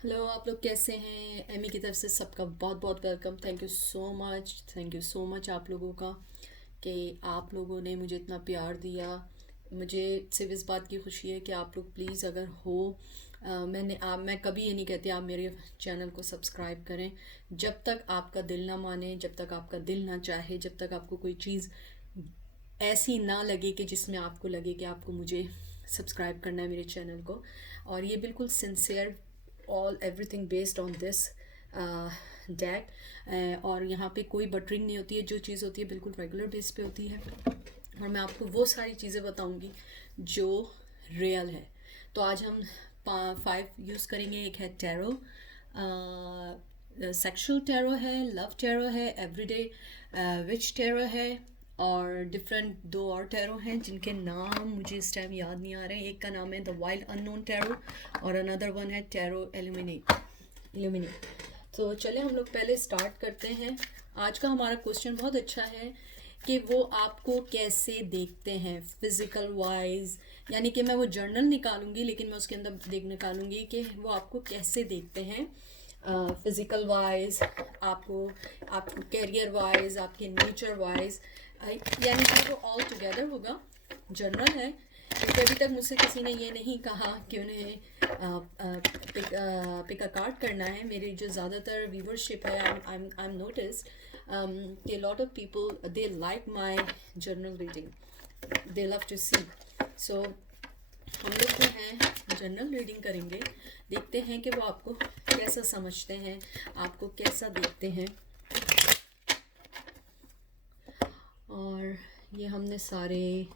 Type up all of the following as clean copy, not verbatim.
Hello, आप लोग कैसे हैं? एमी की तरफ से सबका बहुत बहुत welcome. Thank you so much आप लोगों का कि आप लोगों ने मुझे इतना प्यार दिया। मुझे सिर्फ इस बात की खुशी है कि आप लोग प्लीज़ अगर हो मैं कभी ये नहीं कहती आप मेरे चैनल को सब्सक्राइब करें। जब तक आपका दिल ना माने, जब तक आपका दिल ना चाहे, जब तक आपको कोई चीज़ ऐसी ना लगे कि जिसमें आपको लगे कि आपको मुझे सब्सक्राइब करना है मेरे चैनल को। और ये बिल्कुल sincere, all everything based on this that. और यहाँ पे कोई बटरिंग नहीं होती है, जो चीज़ होती है बिल्कुल रेगुलर बेस पे होती है। और मैं आपको वो सारी चीज़ें बताऊँगी जो रियल है। तो आज हम 5 यूज़ करेंगे। एक है टैरो, सेक्सुअल टैरो है, लव टैरो है, एवरीडे विच टैरो है, और डिफरेंट दो और टैरो हैं जिनके नाम मुझे इस टाइम याद नहीं आ रहे हैं। एक का नाम है द वाइल्ड अननोन टैरो और अनदर वन है टैरो इल्यूमिनी। तो चले हम लोग पहले स्टार्ट करते हैं। आज का हमारा क्वेश्चन बहुत अच्छा है कि वो आपको कैसे देखते हैं फिजिकल वाइज। यानी कि मैं वो जर्नल निकालूंगी, लेकिन मैं उसके अंदर निकालूंगी कि वो आपको कैसे देखते हैं फिजिकल वाइज, आपको आपको कैरियर वाइज, आपके नेचर वाइज। यानी कि वो ऑल टुगेदर होगा, जर्नल है। क्योंकि अभी तक मुझसे किसी ने ये नहीं कहा कि उन्हें पिक अ कार्ड करना है। मेरी जो ज़्यादातर व्यूवरशिप है, आई एम नोटिस्ड कि lot of people they like my journal reading, they love to see. So हम लोग जो हैं जनरल रीडिंग करेंगे, देखते हैं कि वो आपको कैसा समझते हैं, आपको कैसा देखते हैं। और ये हमने सारे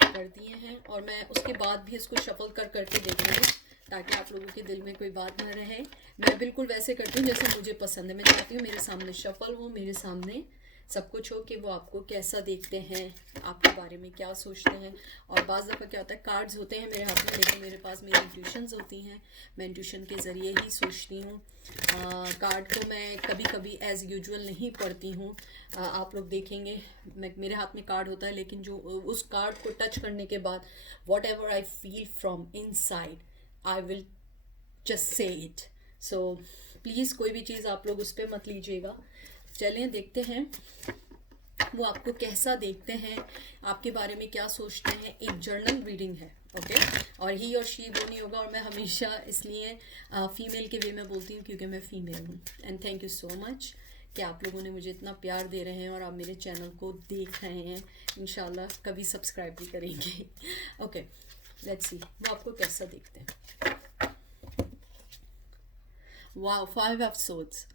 कर दिए हैं और मैं उसके बाद भी इसको शफल करके देखूँगी ताकि आप लोगों के दिल में कोई बात ना रहे। मैं बिल्कुल वैसे करती हूँ जैसे मुझे पसंद है। मैं चाहती हूँ मेरे सामने शफल हो, मेरे सामने सब कुछ हो कि वो आपको कैसा देखते हैं, आपके बारे में क्या सोचते हैं। और बाज़ दफ़ा क्या होता है, कार्ड्स होते हैं मेरे हाथ में, लेकिन मेरे पास मेरी इंट्यूशंस होती हैं। मैं इंट्यूशन के ज़रिए ही सोचती हूँ। कार्ड को मैं कभी कभी एज़ यूजुअल नहीं पढ़ती हूँ। आप लोग देखेंगे मेरे हाथ में कार्ड होता है, लेकिन जो उस कार्ड को टच करने के बाद what ever I feel from inside I will just say it. So please कोई भी चीज़ आप लोग उस पर मत लीजिएगा। चलें देखते हैं वो आपको कैसा देखते हैं, आपके बारे में क्या सोचते हैं। एक जर्नल रीडिंग है, ओके। और ही और शी वो नहीं होगा। और मैं हमेशा इसलिए फीमेल के वे में बोलती हूँ क्योंकि मैं फीमेल हूँ। And thank you so much कि आप लोगों ने मुझे इतना प्यार दे रहे हैं और आप मेरे चैनल को देख रहे हैं। इंशाल्लाह कभी सब्सक्राइब भी करेंगे। ओके, लेट्स सी वो आपको कैसा देखते हैं। Wow, 5 of swords.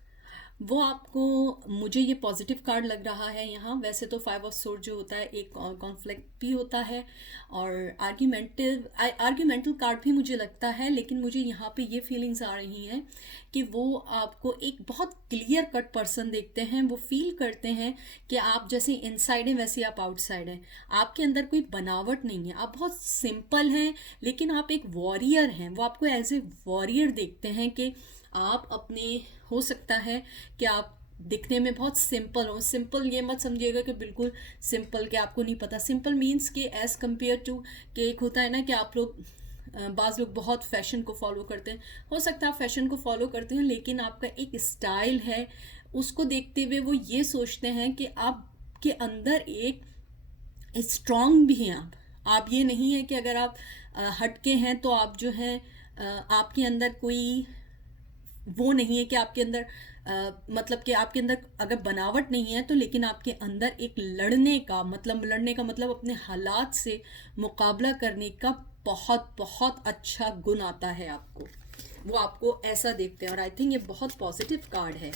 वो आपको, मुझे ये पॉजिटिव कार्ड लग रहा है यहाँ। वैसे तो 5 ऑफ सोर्ड जो होता है एक कॉन्फ्लिक्ट भी होता है और आर्ग्यूमेंटल कार्ड भी मुझे लगता है। लेकिन मुझे यहाँ पे ये फीलिंग्स आ रही हैं कि वो आपको एक बहुत क्लियर कट पर्सन देखते हैं। वो फील करते हैं कि आप जैसे इनसाइड हैं वैसे आप आउटसाइड हैं। आपके अंदर कोई बनावट नहीं है, आप बहुत सिंपल हैं, लेकिन आप एक वॉरियर हैं। वो आपको एज ए वॉरियर देखते हैं कि आप अपने, हो सकता है कि आप दिखने में बहुत सिंपल हो। सिंपल ये मत समझिएगा कि बिल्कुल सिंपल कि आपको नहीं पता। सिंपल मीन्स कि एज़ कम्पेयर टू कि एक होता है ना कि आप लोग बाज़ लोग बहुत फैशन को फॉलो करते हैं। हो सकता है आप फैशन को फॉलो करते हैं, लेकिन आपका एक स्टाइल है। उसको देखते हुए वो ये सोचते हैं कि आपके अंदर एक स्ट्रांग भी हैं आप ये नहीं है कि अगर आप हटके हैं तो आप जो हैं आपके अंदर कोई वो नहीं है कि आपके अंदर मतलब कि आपके अंदर अगर बनावट नहीं है तो, लेकिन आपके अंदर एक लड़ने का मतलब अपने हालात से मुकाबला करने का बहुत बहुत अच्छा गुण आता है आपको। वो आपको ऐसा देखते हैं और आई थिंक ये बहुत पॉजिटिव कार्ड है।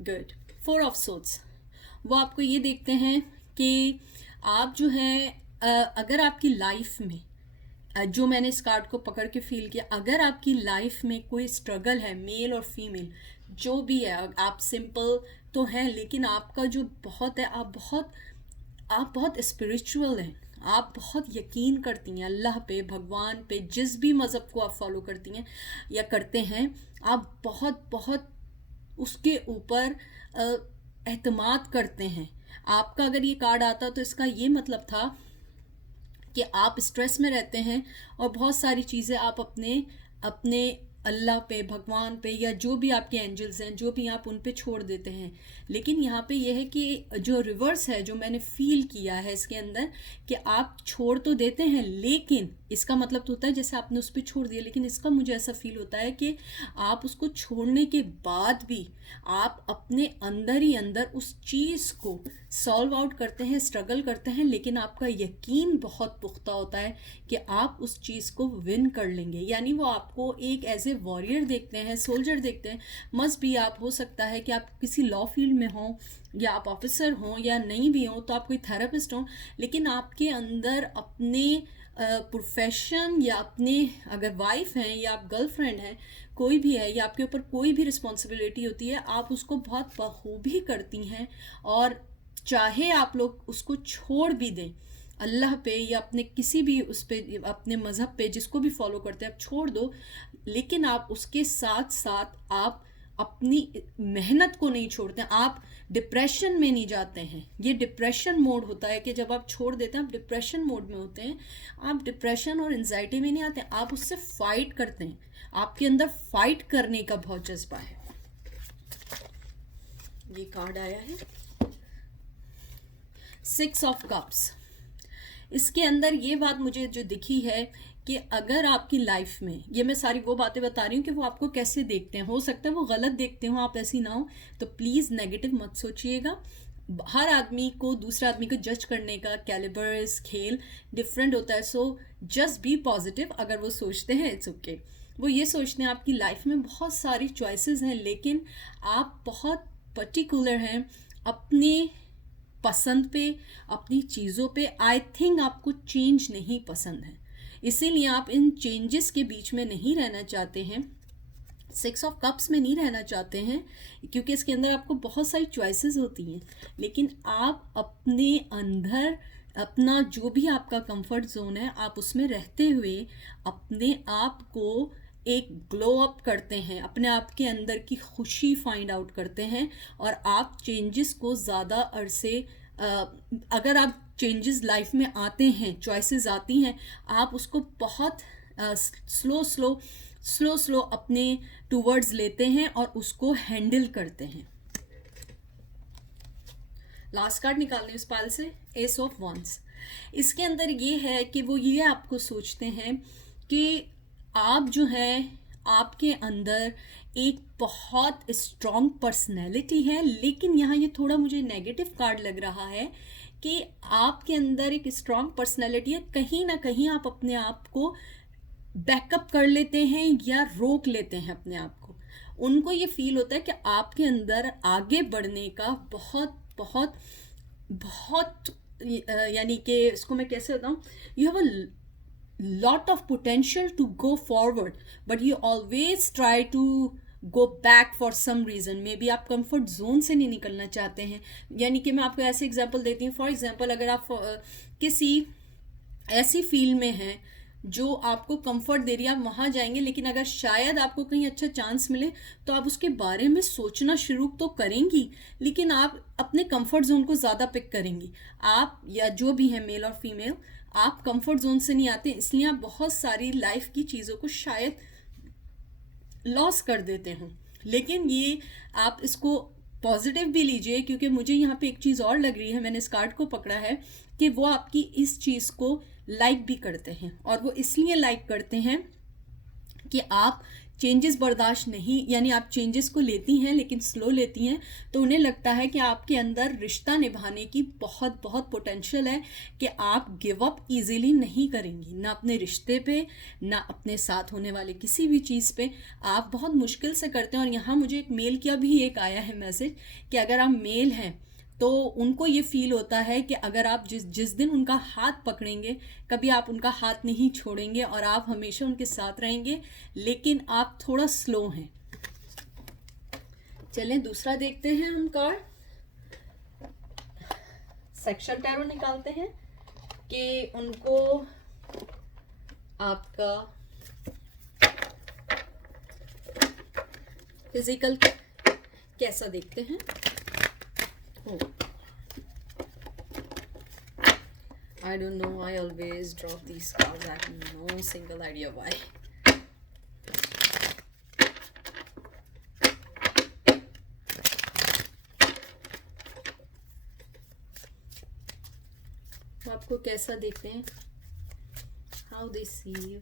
गुड। 4 ऑफ सोर्ड्स, वो आपको ये देखते हैं कि आप जो हैं अगर आपकी लाइफ में जो मैंने इस कार्ड को पकड़ के फील किया, अगर आपकी लाइफ में कोई स्ट्रगल है, मेल और फीमेल जो भी है, आप सिंपल तो हैं लेकिन आपका जो बहुत है, आप बहुत स्पिरिचुअल हैं। आप बहुत यकीन करती हैं अल्लाह पे, भगवान पे, जिस भी मज़हब को आप फॉलो करती हैं या करते हैं। आप बहुत बहुत उसके ऊपर एतमाद करते हैं। आपका अगर ये कार्ड आता तो इसका ये मतलब था कि आप स्ट्रेस में रहते हैं और बहुत सारी चीज़ें आप अपने अपने अल्लाह पे, भगवान पे, या जो भी आपके एंजल्स हैं, जो भी आप उन पे छोड़ देते हैं। लेकिन यहाँ पे यह है कि जो रिवर्स है, जो मैंने फील किया है इसके अंदर, कि आप छोड़ तो देते हैं, लेकिन इसका मतलब तो होता है जैसे आपने उस पर छोड़ दिया, लेकिन इसका मुझे ऐसा फील होता है कि आप उसको छोड़ने के बाद भी आप अपने अंदर ही अंदर उस चीज़ को सॉल्व आउट करते हैं, स्ट्रगल करते हैं, लेकिन आपका यकीन बहुत पुख्ता होता है कि आप उस चीज़ को विन कर लेंगे। यानी वो आपको एक एज ए वॉरियर देखते हैं, सोल्जर देखते हैं। मस्ट भी आप, हो सकता है कि आप किसी लॉ फील्ड में हों, या आप ऑफिसर हों, या नहीं भी हों, तो आप कोई थेरेपिस्ट हों, लेकिन आपके अंदर अपने प्रोफेशन, या अपने अगर वाइफ हैं या आप गर्लफ्रेंड हैं, कोई भी है, या आपके ऊपर कोई भी रिस्पॉन्सिबिलिटी होती है, आप उसको बहुत बखूबी करती हैं। और चाहे आप लोग उसको छोड़ भी दें, अल्लाह पे या अपने किसी भी उस पे, अपने मज़हब पे, जिसको भी फॉलो करते हैं, आप छोड़ दो, लेकिन आप उसके साथ साथ आप अपनी मेहनत को नहीं छोड़ते हैं, आप डिप्रेशन में नहीं जाते हैं। ये डिप्रेशन मोड होता है कि जब आप छोड़ देते हैं, आप डिप्रेशन मोड में होते हैं। आप डिप्रेशन और एंजाइटी में नहीं आते, आप उससे फाइट करते हैं। आपके अंदर फाइट करने का बहुत जज्बा है। ये कार्ड आया है 6 ऑफ कप्स। इसके अंदर ये बात मुझे जो दिखी है कि अगर आपकी लाइफ में, ये मैं सारी वो बातें बता रही हूँ कि वो आपको कैसे देखते हैं, हो सकता है वो गलत देखते हो, आप ऐसी ना हो, तो प्लीज़ नेगेटिव मत सोचिएगा। हर आदमी को दूसरे आदमी को जज करने का कैलिबर्स, खेल डिफरेंट होता है। So just be positive. अगर वो सोचते हैं, इट्स ओके। वो ये सोचते हैं आपकी लाइफ में बहुत सारी चॉइसेस हैं, लेकिन आप बहुत पर्टिकुलर हैं अपने पसंद पे, अपनी चीज़ों पे। आई थिंक आपको चेंज नहीं पसंद है, इसीलिए आप इन चेंजेस के बीच में नहीं रहना चाहते हैं, 6 ऑफ कप्स में नहीं रहना चाहते हैं, क्योंकि इसके अंदर आपको बहुत सारी चॉइसेस होती हैं। लेकिन आप अपने अंदर अपना जो भी आपका कंफर्ट जोन है, आप उसमें रहते हुए अपने आप को एक ग्लो अप करते हैं, अपने आप के अंदर की खुशी फाइंड आउट करते हैं। और आप चेंजेस को ज़्यादा अरसे, अगर आप चेंजेस लाइफ में आते हैं, चॉइसेस आती हैं, आप उसको बहुत स्लो स्लो अपने टूवर्ड्स लेते हैं और उसको हैंडल करते हैं। लास्ट कार्ड निकालने इस पाल से, एस ऑफ वंस। इसके अंदर ये है कि वो ये आपको सोचते हैं कि आप जो है, आपके अंदर एक बहुत स्ट्रॉन्ग पर्सनैलिटी है, लेकिन यहाँ ये थोड़ा मुझे नेगेटिव कार्ड लग रहा है कि आपके अंदर एक स्ट्रॉन्ग पर्सनैलिटी है, कहीं ना कहीं आप अपने आप को बैकअप कर लेते हैं या रोक लेते हैं अपने आप को। उनको ये फील होता है कि आपके अंदर आगे बढ़ने का बहुत बहुत बहुत, यानी कि इसको मैं कैसे बताऊँ, you have a lot of potential to go forward, but you always try to go back for some reason. May be आप कंफर्ट जोन से नहीं निकलना चाहते हैं। यानी कि मैं आपको ऐसे एग्जांपल देती हूँ। फॉर एग्जांपल, अगर आप किसी ऐसी फील्ड में हैं जो आपको कंफर्ट दे रही है, आप वहाँ जाएंगे, लेकिन अगर शायद आपको कहीं अच्छा चांस मिले तो आप उसके बारे में सोचना शुरू तो करेंगी, लेकिन आप अपने कंफर्ट जोन को ज़्यादा पिक करेंगी। आप या जो भी है, मेल और फीमेल, आप कंफर्ट जोन से नहीं आते, इसलिए आप बहुत सारी लाइफ की चीज़ों को शायद लॉस कर देते हो। लेकिन ये आप इसको पॉजिटिव भी लीजिए, क्योंकि मुझे यहाँ पे एक चीज़ और लग रही है, मैंने इस कार्ड को पकड़ा है कि वो आपकी इस चीज़ को लाइक भी करते हैं। और वो इसलिए लाइक करते हैं कि आप चेंजेस बर्दाश्त नहीं, यानी आप चेंजेस को लेती हैं लेकिन स्लो लेती हैं, तो उन्हें लगता है कि आपके अंदर रिश्ता निभाने की बहुत बहुत पोटेंशियल है, कि आप गिव अप इजीली नहीं करेंगी, ना अपने रिश्ते पे, ना अपने साथ होने वाले किसी भी चीज़ पे। आप बहुत मुश्किल से करते हैं। और यहाँ मुझे एक मेल का भी एक आया है मैसेज कि अगर आप मेल हैं तो उनको ये फील होता है कि अगर आप जिस दिन उनका हाथ पकड़ेंगे, कभी आप उनका हाथ नहीं छोड़ेंगे और आप हमेशा उनके साथ रहेंगे, लेकिन आप थोड़ा स्लो हैं। चलें दूसरा देखते हैं हम कार्ड। सेक्शन टैरो निकालते हैं कि उनको आपका फिजिकल कैसा देखते हैं। I don't know, I always drop these cards. I have no single idea why. तो आपको कैसा देखते हैं? How they see you.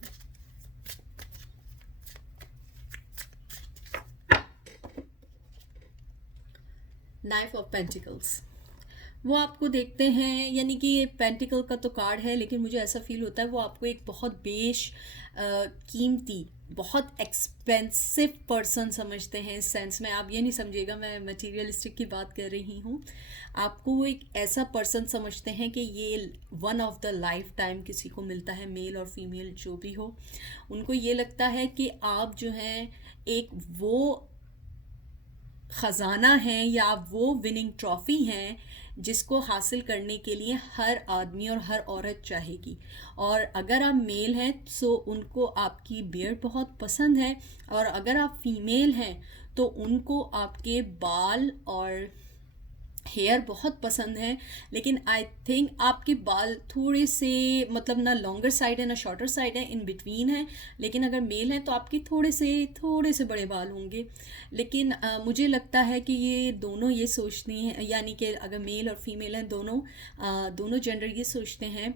Knife of pentacles, वो आपको देखते हैं, यानी कि ये पेंटिकल का तो कार्ड है, लेकिन मुझे ऐसा फील होता है वो आपको एक बहुत कीमती, बहुत एक्सपेंसिव पर्सन समझते हैं। इस सेंस में आप ये नहीं समझिएगा मैं मटेरियलिस्टिक की बात कर रही हूँ। आपको वो एक ऐसा पर्सन समझते हैं कि ये one of the life time किसी को मिलता है, मेल और फीमेल जो भी हो। उनको ये लगता है कि आप जो हैं एक वो ख़जाना है या आप वो विनिंग ट्रॉफ़ी हैं जिसको हासिल करने के लिए हर आदमी और हर औरत चाहेगी। और अगर आप मेल हैं तो उनको आपकी बियर्ड बहुत पसंद है, और अगर आप फीमेल हैं तो उनको आपके बाल और हेयर बहुत पसंद है। लेकिन आई थिंक आपके बाल थोड़े से, मतलब ना लॉन्गर साइड है ना शॉर्टर साइड है, इन बिटवीन है। लेकिन अगर मेल हैं तो आपके थोड़े से बड़े बाल होंगे। लेकिन मुझे लगता है कि ये दोनों ये सोचते हैं, यानी कि अगर मेल और फीमेल हैं दोनों जेंडर ये सोचते हैं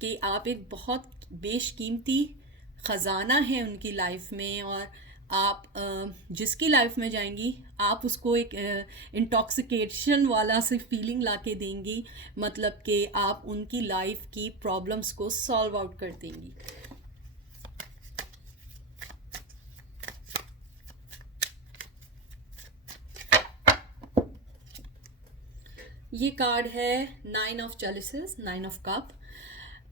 कि आप एक बहुत बेशकीमती ख़जाना है उनकी लाइफ में, और आप जिसकी लाइफ में जाएंगी आप उसको एक इंटॉक्सिकेशन वाला सी फीलिंग ला के देंगी, मतलब कि आप उनकी लाइफ की प्रॉब्लम्स को सॉल्व आउट कर देंगी। ये कार्ड है nine of chalices, nine of cup.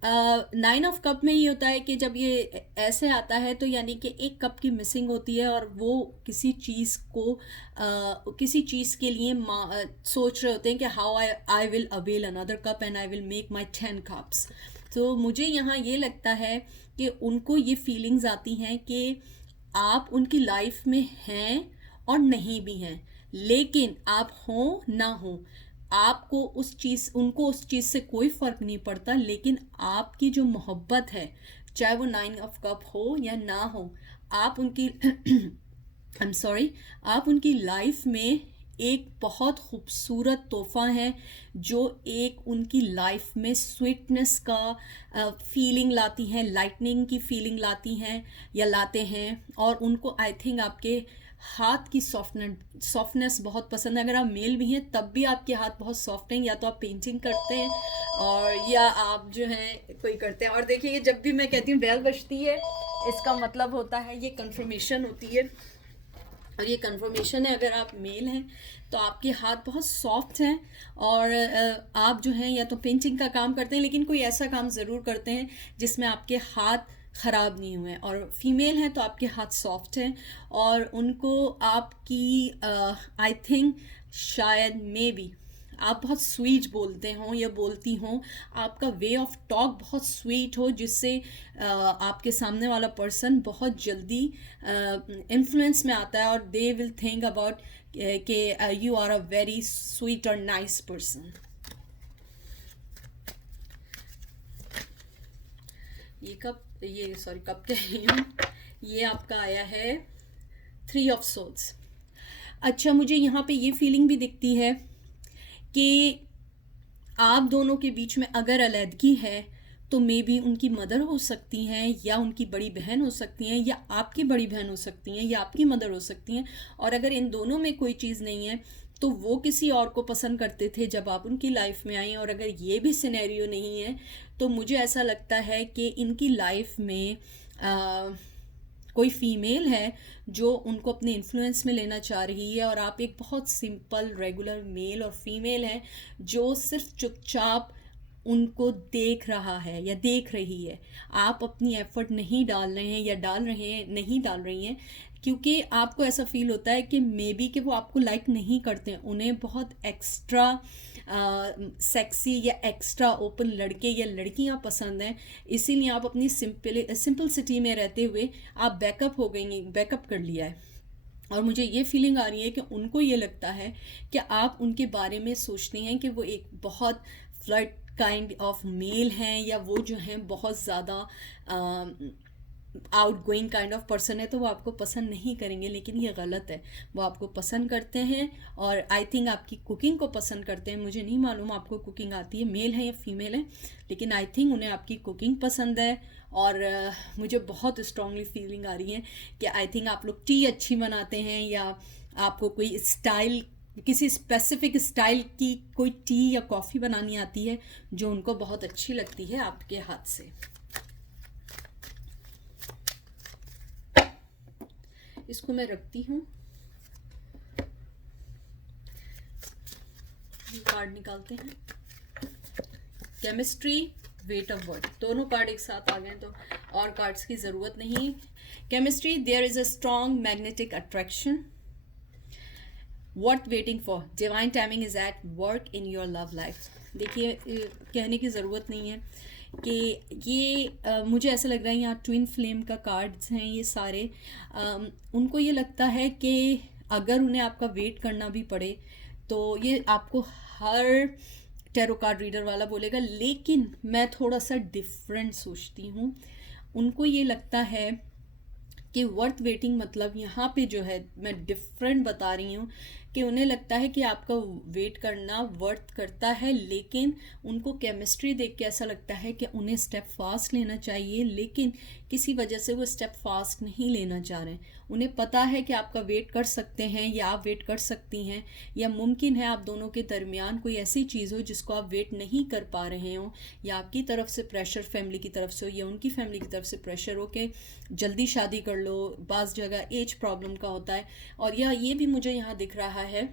Nine of cup में ये होता है कि जब ये ऐसे आता है तो यानी कि एक कप की मिसिंग होती है, और वो किसी चीज़ को किसी चीज़ के लिए सोच रहे होते हैं कि how I will avail another cup and I will make my 10 cups. तो मुझे यहाँ ये लगता है कि उनको ये फीलिंग्स आती हैं कि आप उनकी लाइफ में हैं और नहीं भी हैं, लेकिन आप हों ना हो, आपको उनको उस चीज़ से कोई फ़र्क नहीं पड़ता। लेकिन आपकी जो मोहब्बत है, चाहे वो नाइन ऑफ कप हो या ना हो, आप उनकी आई एम सॉरी, आप उनकी लाइफ में एक बहुत खूबसूरत तोहफ़ा है जो एक उनकी लाइफ में स्वीटनेस का फीलिंग लाती हैं, लाइटनिंग की फीलिंग लाती हैं या लाते हैं। और उनको आई थिंक आपके हाथ की सॉफ्टनेस बहुत पसंद है। अगर आप मेल भी हैं तब भी आपके हाथ बहुत सॉफ्ट हैं, या तो आप पेंटिंग करते हैं और या आप जो हैं कोई करते हैं। और देखिए जब भी मैं कहती हूँ बेल बजती है, इसका मतलब होता है ये कंफर्मेशन होती है, और ये कंफर्मेशन है अगर आप मेल हैं तो आपके हाथ बहुत सॉफ्ट हैं, और आप जो हैं या तो पेंटिंग का काम करते हैं, लेकिन कोई ऐसा काम ज़रूर करते हैं जिसमें आपके हाथ ख़राब नहीं हुए। और फीमेल हैं तो आपके हाथ सॉफ्ट हैं, और उनको आपकी आई थिंक शायद मे बी आप बहुत स्वीट बोलते हों या बोलती हों, आपका वे ऑफ टॉक बहुत स्वीट हो, जिससे आपके सामने वाला पर्सन बहुत जल्दी इन्फ्लुएंस में आता है, और दे विल थिंक अबाउट कि you are a very sweet और नाइस पर्सन। ये सॉरी कब कह रही हूँ, ये आपका आया है 3 ऑफ सोल्स। अच्छा, मुझे यहाँ पे ये फीलिंग भी दिखती है कि आप दोनों के बीच में अगर अलहदगी है तो मे बी उनकी मदर हो सकती हैं, या उनकी बड़ी बहन हो सकती हैं, या आपकी बड़ी बहन हो सकती हैं, या आपकी मदर हो सकती हैं। और अगर इन दोनों में कोई चीज़ नहीं है तो वो किसी और को पसंद करते थे जब आप उनकी लाइफ में आई। और अगर ये भी सिनेरियो नहीं है तो मुझे ऐसा लगता है कि इनकी लाइफ में कोई फीमेल है जो उनको अपने इन्फ्लुएंस में लेना चाह रही है, और आप एक बहुत सिंपल रेगुलर मेल और फीमेल है जो सिर्फ चुपचाप उनको देख रहा है या देख रही है। आप अपनी एफर्ट नहीं डाल रहे हैं या नहीं डाल रही हैं, क्योंकि आपको ऐसा फील होता है कि मे बी कि वो आपको लाइक नहीं करते हैं, उन्हें बहुत एक्स्ट्रा सेक्सी या एक्स्ट्रा ओपन लड़के या लड़कियां पसंद हैं। इसीलिए आप अपनी सिंपलिसिटी में रहते हुए आप बैकअप कर लिया है। और मुझे ये फीलिंग आ रही है कि उनको ये लगता है कि आप उनके बारे में सोचते हैं कि वो एक बहुत फ्लर्ट काइंड ऑफ मेल हैं, या वो जो हैं बहुत ज़्यादा out going kind of person है, तो वो आपको पसंद नहीं करेंगे। लेकिन ये गलत है, वो आपको पसंद करते हैं और आई थिंक आपकी कुकिंग को पसंद करते हैं। मुझे नहीं मालूम आपको कुकिंग आती है, मेल है या फीमेल है, लेकिन आई थिंक उन्हें आपकी कुकिंग पसंद है। और मुझे बहुत स्ट्रांगली फीलिंग आ रही है कि आई थिंक आप लोग टी अच्छी बनाते हैं, या आपको कोई स्टाइल, किसी स्पेसिफिक स्टाइल की कोई टी या कॉफ़ी बनानी आती है जो उनको बहुत अच्छी लगती है आपके हाथ से। इसको मैं रखती हूँ, कार्ड निकालते हैं। केमिस्ट्री, वेट ऑफ वर्ड, दोनों कार्ड एक साथ आ गए तो और कार्ड्स की ज़रूरत नहीं। Chemistry, there is a strong magnetic attraction, worth waiting for, divine timing is at work in your love life. देखिए, कहने की ज़रूरत नहीं है कि ये मुझे ऐसा लग रहा है यहाँ ट्विन फ्लेम का कार्ड्स हैं ये सारे। उनको ये लगता है कि अगर उन्हें आपका वेट करना भी पड़े तो ये आपको हर टैरो कार्ड रीडर वाला बोलेगा, लेकिन मैं थोड़ा सा डिफरेंट सोचती हूँ। उनको ये लगता है कि वर्थ वेटिंग मतलब यहाँ पे जो है मैं डिफरेंट बता रही हूँ कि उन्हें लगता है कि आपका वेट करना वर्थ करता है, लेकिन उनको केमिस्ट्री देख के ऐसा लगता है कि उन्हें स्टेप फास्ट लेना चाहिए, लेकिन किसी वजह से वो स्टेप फास्ट नहीं लेना चाह रहे हैं। उन्हें पता है कि आपका वेट कर सकते हैं या आप वेट कर सकती हैं, या मुमकिन है आप दोनों के दरमियान कोई ऐसी चीज़ हो जिसको आप वेट नहीं कर पा रहे हो, या आपकी तरफ से प्रेशर फैमिली की तरफ से हो या उनकी फैमिली की तरफ से प्रेशर हो कि जल्दी शादी कर लो। बाज़ जगह एज प्रॉब्लम का होता है, और या ये भी मुझे यहाँ दिख रहा है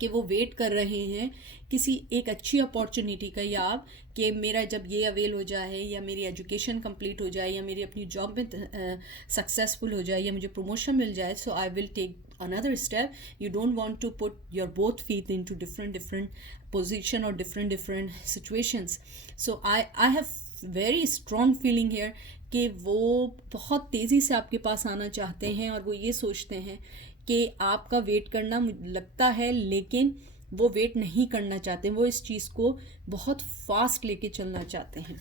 कि वो वेट कर रहे हैं किसी एक अच्छी अपॉर्चुनिटी का, या आप कि मेरा जब ये अवेल हो जाए, या मेरी एजुकेशन कंप्लीट हो जाए, या मेरी अपनी जॉब में सक्सेसफुल हो जाए, या मुझे प्रमोशन मिल जाए, so I will take another step. You don't want to put your both feet into different position or different situations. So I have very strong feeling here कि वो बहुत तेज़ी से आपके पास आना चाहते हैं, और वो ये सोचते हैं कि आपका वेट करना लगता है, लेकिन वो वेट नहीं करना चाहते, वो इस चीज़ को बहुत फास्ट लेके चलना चाहते हैं।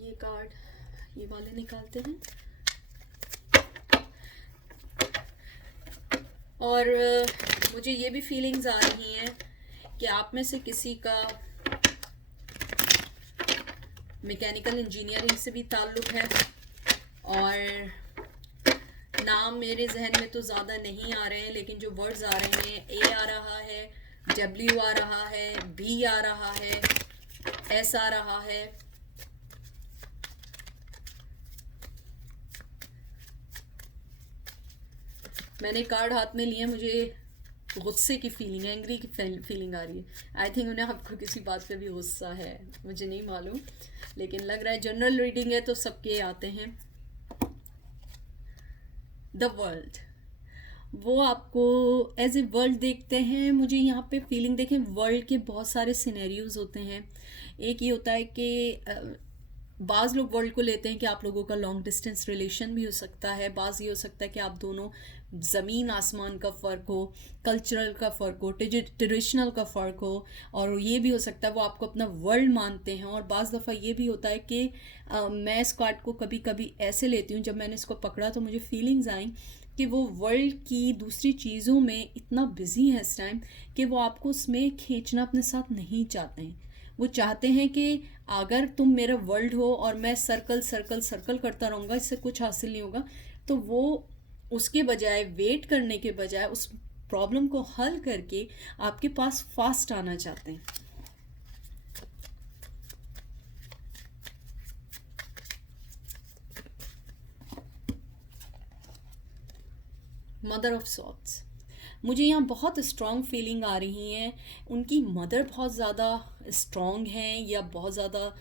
ये कार्ड ये वाले निकालते हैं, और मुझे ये भी फीलिंग्स आ रही हैं कि आप में से किसी का मैकेनिकल इंजीनियरिंग से भी ताल्लुक़ है, और नाम मेरे जहन में तो ज़्यादा नहीं आ रहे हैं, लेकिन जो वर्ड्स आ रहे हैं, ए आ रहा है, डब्ल्यू आ रहा है, बी आ रहा है, एस आ रहा है। मैंने कार्ड हाथ में लिए, मुझे गुस्से की फीलिंग, एंग्री की फीलिंग आ रही है। आई थिंक उन्हें आपको किसी बात पे भी गुस्सा है, मुझे नहीं मालूम, लेकिन लग रहा है जनरल रीडिंग है तो सबके आते हैं। द वर्ल्ड, वो आपको एज ए वर्ल्ड देखते हैं। मुझे यहाँ पे फीलिंग, देखें, वर्ल्ड के बहुत सारे सिनेरियोज होते हैं। एक ये होता है कि बाज़ लोग वर्ल्ड को लेते हैं कि आप लोगों का लॉन्ग डिस्टेंस रिलेशन भी हो सकता है, बाज़ ये हो सकता है कि आप दोनों ज़मीन आसमान का फ़र्क हो, कल्चरल का फ़र्क हो, ट्रेडिशनल का फ़र्क हो, और ये भी हो सकता है वो आपको अपना वर्ल्ड मानते हैं। और बाज़ दफ़ा ये भी होता है कि मैं इस कार्ड को कभी कभी ऐसे लेती हूँ, जब मैंने इसको पकड़ा तो मुझे फीलिंग्स आई कि वो वर्ल्ड की दूसरी चीज़ों में इतना बिजी है इस टाइम कि वो आपको उसमें खींचना अपने साथ नहीं चाहते हैं। वो चाहते हैं कि अगर तुम मेरा वर्ल्ड हो और मैं सर्कल सर्कल सर्कल करता रहूँगा, इससे कुछ हासिल नहीं होगा, तो वो उसके बजाय, वेट करने के बजाय, उस प्रॉब्लम को हल करके आपके पास फास्ट आना चाहते हैं। मदर ऑफ सॉर्ट्स, मुझे यहाँ बहुत स्ट्रॉन्ग फीलिंग आ रही है। उनकी मदर बहुत ज़्यादा स्ट्रॉन्ग हैं, या बहुत ज़्यादा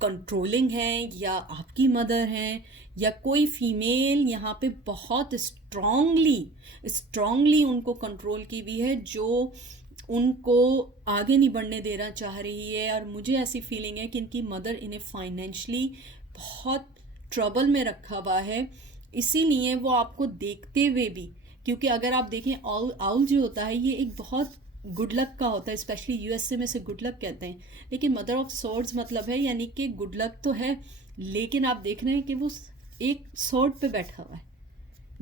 कंट्रोलिंग हैं, या आपकी मदर हैं, या कोई फीमेल यहाँ पे बहुत स्ट्रॉन्गली उनको कंट्रोल की हुई है, जो उनको आगे नहीं बढ़ने देना चाह रही है। और मुझे ऐसी फीलिंग है कि इनकी मदर इन्हें फाइनेंशली बहुत ट्रबल में रखा हुआ है, इसीलिए वो आपको देखते हुए भी, क्योंकि अगर आप देखें आउल जो होता है, ये एक बहुत गुड लक का होता है, स्पेशली यूएसए में से गुड लक कहते हैं। लेकिन मदर ऑफ सॉर्ड्स मतलब है यानी कि गुड लक तो है, लेकिन आप देख रहे हैं कि वो एक सॉर्ड पे बैठा हुआ है।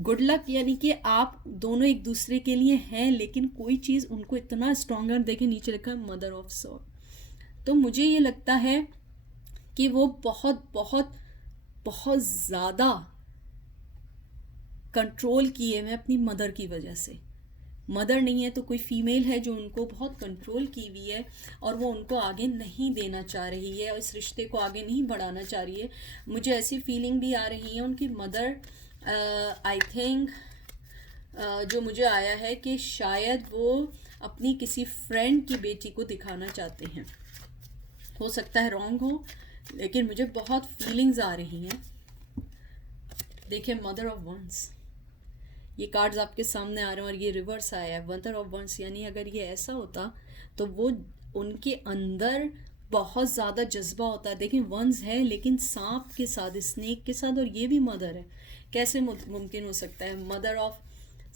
गुड लक यानी कि आप दोनों एक दूसरे के लिए हैं, लेकिन कोई चीज़ उनको इतना स्ट्रॉन्गर, देखे नीचे लिखा है मदर ऑफ सॉर्ड। तो मुझे ये लगता है कि वो बहुत बहुत बहुत ज़्यादा कंट्रोल किए हुए अपनी मदर की वजह से। मदर नहीं है तो कोई फीमेल है जो उनको बहुत कंट्रोल की हुई है, और वो उनको आगे नहीं देना चाह रही है और इस रिश्ते को आगे नहीं बढ़ाना चाह रही है। मुझे ऐसी फीलिंग भी आ रही है उनकी मदर, आई थिंक जो मुझे आया है कि शायद वो अपनी किसी फ्रेंड की बेटी को दिखाना चाहते हैं। हो सकता है रॉन्ग हो, लेकिन मुझे बहुत फीलिंग्स आ रही हैं। देखिए मदर ऑफ वंस, ये कार्ड्स आपके सामने आ रहे हैं और ये रिवर्स आया है मदर ऑफ वंस, यानी अगर ये ऐसा होता तो वो उनके अंदर बहुत ज़्यादा जज्बा होता है। देखिए वंस है लेकिन सांप के साथ, स्नेक के साथ, और ये भी मदर है। कैसे मुमकिन हो सकता है mother of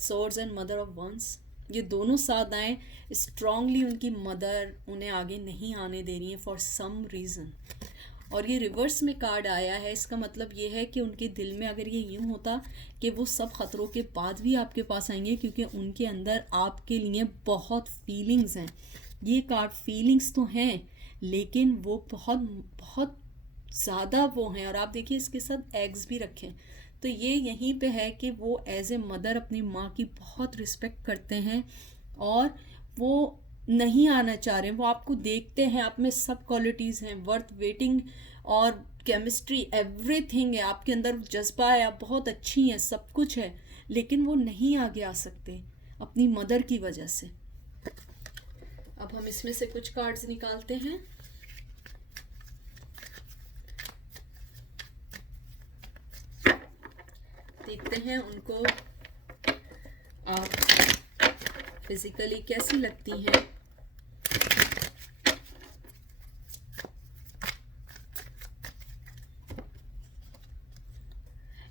swords and mother of wands, ये दोनों साथ आए। स्ट्रांगली उनकी मदर उन्हें आगे नहीं आने दे रही है फॉर सम रीज़न, और ये रिवर्स में कार्ड आया है। इसका मतलब ये है कि उनके दिल में अगर ये यूँ होता कि वो सब ख़तरों के बाद भी आपके पास आएंगे, क्योंकि उनके अंदर आपके लिए बहुत फीलिंग्स हैं। ये कार्ड फीलिंग्स तो हैं, लेकिन वो बहुत बहुत ज़्यादा वो हैं। और आप देखिए इसके साथ एग्स भी रखें, तो ये यहीं पे है कि वो एज ए मदर अपनी माँ की बहुत रिस्पेक्ट करते हैं, और वो नहीं आना चाह रहे हैं। वो आपको देखते हैं, आप में सब क्वालिटीज़ हैं, वर्थ वेटिंग और केमिस्ट्री एवरीथिंग है आपके अंदर, जज्बा है, आप बहुत अच्छी हैं, सब कुछ है, लेकिन वो नहीं आगे आ सकते अपनी मदर की वजह से। अब हम इसमें से कुछ कार्ड्स निकालते हैं। देखते हैं उनको आप फिजिकली कैसी लगती हैं।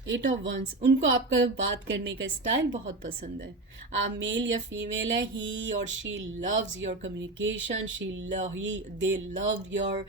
एट ऑफ वंस, उनको आपका बात करने का स्टाइल बहुत पसंद है। आप मेल या फीमेल है, ही और she loves your communication, they love your,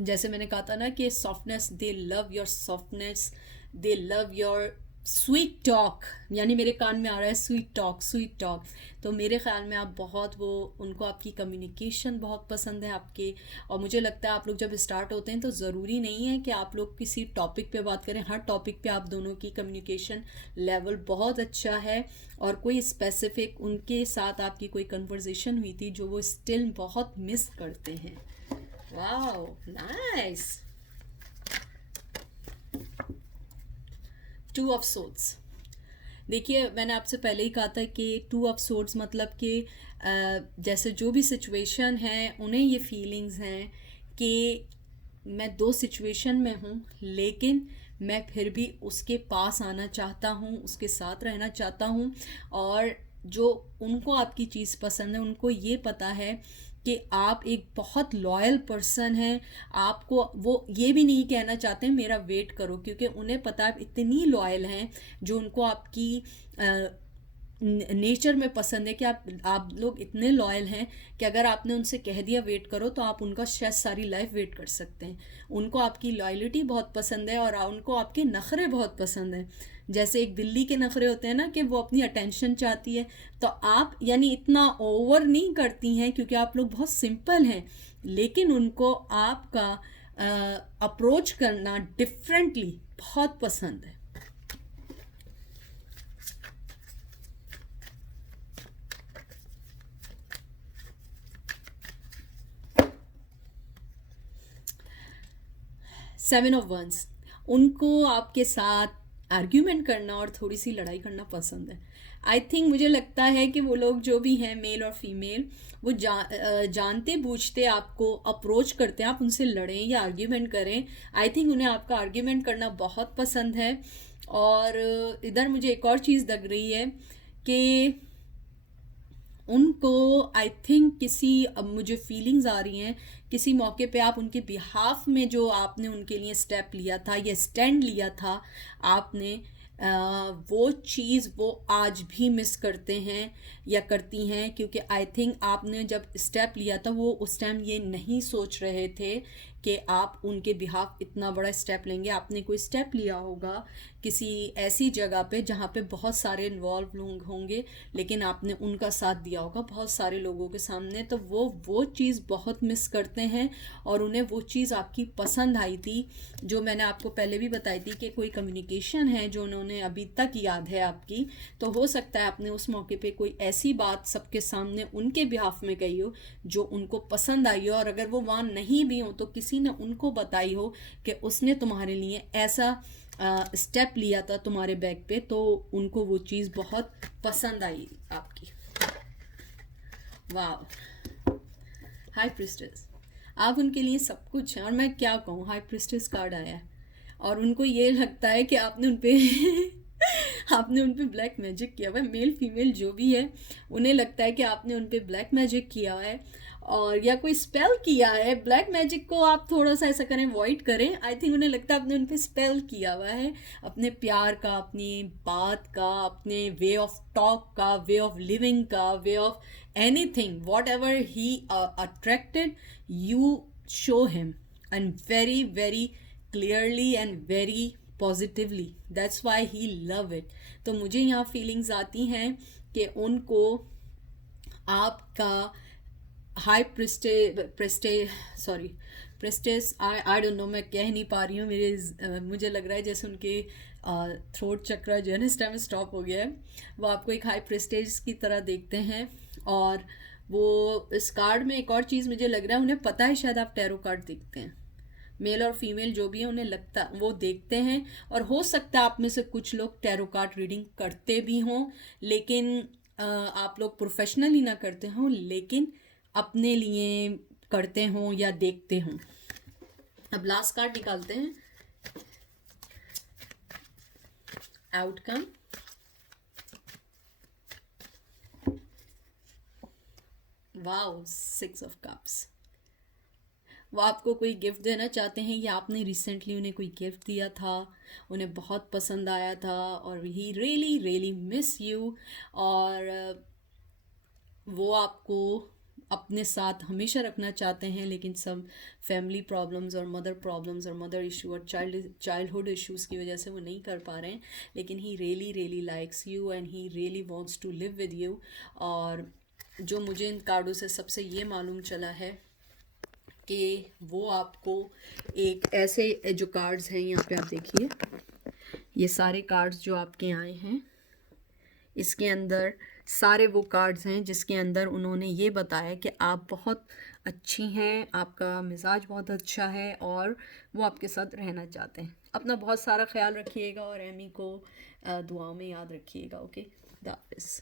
जैसे मैंने कहा था ना कि softness, they love your softness, they love your sweet talk, यानी मेरे कान में आ रहा है स्वीट टॉक, स्वीट टॉक। तो मेरे ख्याल में आप बहुत, वो उनको आपकी कम्युनिकेशन बहुत पसंद है आपके। और मुझे लगता है आप लोग जब स्टार्ट होते हैं तो ज़रूरी नहीं है कि आप लोग किसी टॉपिक पे बात करें, हर टॉपिक पे आप दोनों की कम्युनिकेशन लेवल बहुत अच्छा है, और कोई स्पेसिफिक उनके साथ आपकी कोई कन्वर्जेशन हुई थी जो वो स्टिल बहुत मिस करते हैं। Wow nice. Two of swords, देखिए मैंने आपसे पहले ही कहा था कि टू ऑफ सोर्ड्स मतलब कि जैसे जो भी सिचुएशन है उन्हें ये फीलिंग्स हैं कि मैं दो सिचुएशन में हूँ, लेकिन मैं फिर भी उसके पास आना चाहता हूँ, उसके साथ रहना चाहता हूँ। और जो उनको आपकी चीज़ पसंद है, उनको ये पता है कि आप एक बहुत लॉयल पर्सन हैं। आपको वो ये भी नहीं कहना चाहते हैं मेरा वेट करो, क्योंकि उन्हें पता है आप इतनी लॉयल हैं, जो उनको आपकी नेचर में पसंद है कि आप लोग इतने लॉयल हैं कि अगर आपने उनसे कह दिया वेट करो तो आप उनका शायद सारी लाइफ वेट कर सकते हैं। उनको आपकी लॉयल्टी बहुत पसंद है, और उनको आपके नखरे बहुत पसंद हैं। जैसे एक बिल्ली के नखरे होते हैं ना कि वो अपनी अटेंशन चाहती है, तो आप यानी इतना ओवर नहीं करती हैं, क्योंकि आप लोग बहुत सिंपल हैं, लेकिन उनको आपका अप्रोच करना डिफरेंटली बहुत पसंद है। सेवन ऑफ वंस, उनको आपके साथ आर्ग्यूमेंट करना और थोड़ी सी लड़ाई करना पसंद है। आई थिंक मुझे लगता है कि वो लोग जो भी हैं, मेल और फीमेल, वो जानते बूझते आपको अप्रोच करते हैं, आप उनसे लड़ें या आर्ग्यूमेंट करें। आई थिंक उन्हें आपका आर्ग्यूमेंट करना बहुत पसंद है। और इधर मुझे एक और चीज़ लग रही है कि उनको आई थिंक किसी, अब मुझे फीलिंग्स आ रही हैं, किसी मौके पे आप उनके बिहाफ में जो आपने उनके लिए स्टेप लिया था या स्टैंड लिया था आपने, वो चीज़ वो आज भी मिस करते हैं या करती हैं, क्योंकि आई थिंक आपने जब स्टेप लिया था वो उस टाइम ये नहीं सोच रहे थे कि आप उनके बिहाफ इतना बड़ा स्टेप लेंगे। आपने कोई स्टेप लिया होगा किसी ऐसी जगह पे जहाँ पे बहुत सारे इन्वॉल्व लोग होंगे, लेकिन आपने उनका साथ दिया होगा बहुत सारे लोगों के सामने, तो वो चीज़ बहुत मिस करते हैं। और उन्हें वो चीज़ आपकी पसंद आई थी, जो मैंने आपको पहले भी बताई थी कि कोई कम्युनिकेशन है जो उन्होंने अभी तक याद है आपकी। तो हो सकता है आपने उस मौके पे कोई ऐसी बात सबके सामने उनके बिहाफ में कही हो जो उनको पसंद आई हो, और अगर वो वहाँ नहीं भी हो तो किसी ने उनको बताई हो कि उसने तुम्हारे लिए ऐसा स्टेप लिया था तुम्हारे बैग पे, तो उनको वो चीज़ बहुत पसंद आई आपकी। वाह, हाई प्रिस्टेस, आप उनके लिए सब कुछ हैं। और मैं क्या कहूँ, हाई प्रिस्टेस कार्ड आया है और उनको ये लगता है कि आपने उन पे आपने उन पे ब्लैक मैजिक किया हुआ है। मेल फीमेल जो भी है, उन्हें लगता है कि आपने उन पे ब्लैक मैजिक किया है और या कोई स्पेल किया है। ब्लैक मैजिक को आप थोड़ा सा ऐसा करें, अवॉइड करें। आई थिंक उन्हें लगता है आपने उन पे स्पेल किया हुआ है, अपने प्यार का, अपनी बात का, अपने वे ऑफ टॉक का, वे ऑफ लिविंग का, way of anything, what ever he attracted, you show him and very very clearly and very positively, that's why he love it. तो मुझे यहाँ फीलिंग्स आती हैं कि उनको आपका हाई प्रेस्टेस, आई डोंट नो, मैं कह नहीं पा रही हूँ। मुझे लग रहा है जैसे उनके थ्रोट चक्र जो है ना इस टाइम स्टॉप हो गया है। वो आपको एक हाई प्रेस्टेज की तरह देखते हैं। और वो इस कार्ड में एक और चीज़ मुझे लग रहा है, उन्हें पता है शायद आप टैरो कार्ड देखते हैं। मेल और फीमेल जो भी है उन्हें लगता वो देखते हैं। और हो सकता है आप में से कुछ लोग टैरो कार्ड रीडिंग करते भी हों, लेकिन आप लोग प्रोफेशनली ना करते हों, लेकिन अपने लिए करते हों या देखते हों। अब लास्ट कार्ड निकालते हैं, आउटकम। Wow, 6 of cups. वो आपको कोई गिफ्ट देना चाहते हैं या आपने रिसेंटली उन्हें कोई गिफ्ट दिया था, उन्हें बहुत पसंद आया था और ही रियली रियली मिस यू। और वो आपको अपने साथ हमेशा रखना चाहते हैं, लेकिन सब फैमिली प्रॉब्लम्स और मदर इशू और चाइल्डहुड इश्यूज़ की वजह से वो नहीं कर पा रहे हैं। लेकिन he really really likes you and he really wants to live with you. और जो मुझे इन कार्डों से सबसे ये मालूम चला है कि वो आपको एक ऐसे, जो कार्ड्स हैं यहाँ पे आप देखिए, ये सारे कार्ड्स जो आपके आए हैं, इसके अंदर सारे वो कार्ड्स हैं जिसके अंदर उन्होंने ये बताया कि आप बहुत अच्छी हैं, आपका मिजाज बहुत अच्छा है और वो आपके साथ रहना चाहते हैं। अपना बहुत सारा ख्याल रखिएगा और एमी को दुआ में याद रखिएगा। Okay, that is